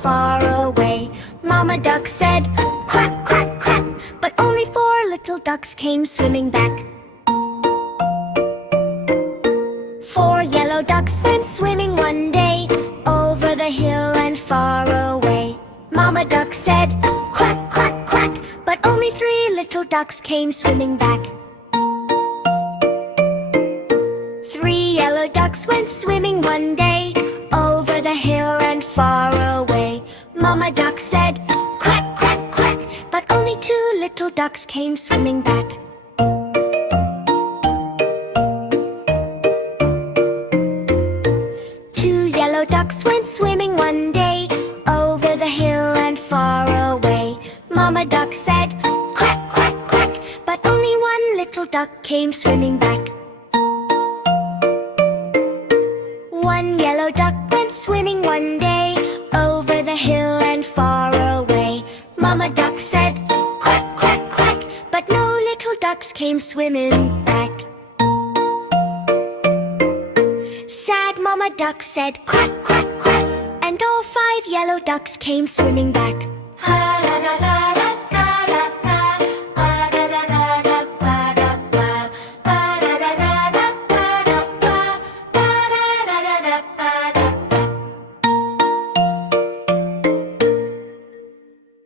far away. Mama duck said, quack, quack, quack, but only 4 little ducks came swimming back. 4 yellow ducks went swimming one day, over the hill and far away. Mama duck said, quack, quack, quack, but only 3 little ducks came swimming back. 3 yellow ducks went swimming one day, over the hill and far away. Mama duck said, quack, quack, quack, but only 2 little ducks came swimming back. 2 yellow ducks went swimming one day, over the hill and far away. Mama duck said, quack, quack, quack, but only 1 little duck came swimming back. 1 yellow duck went swimming one day, over the hill and far away. Mama duck said, quack, quack, quack, but no little ducks came swimming back. Sad Mama duck said, quack, quack, quack, and all 5 yellow ducks came swimming back.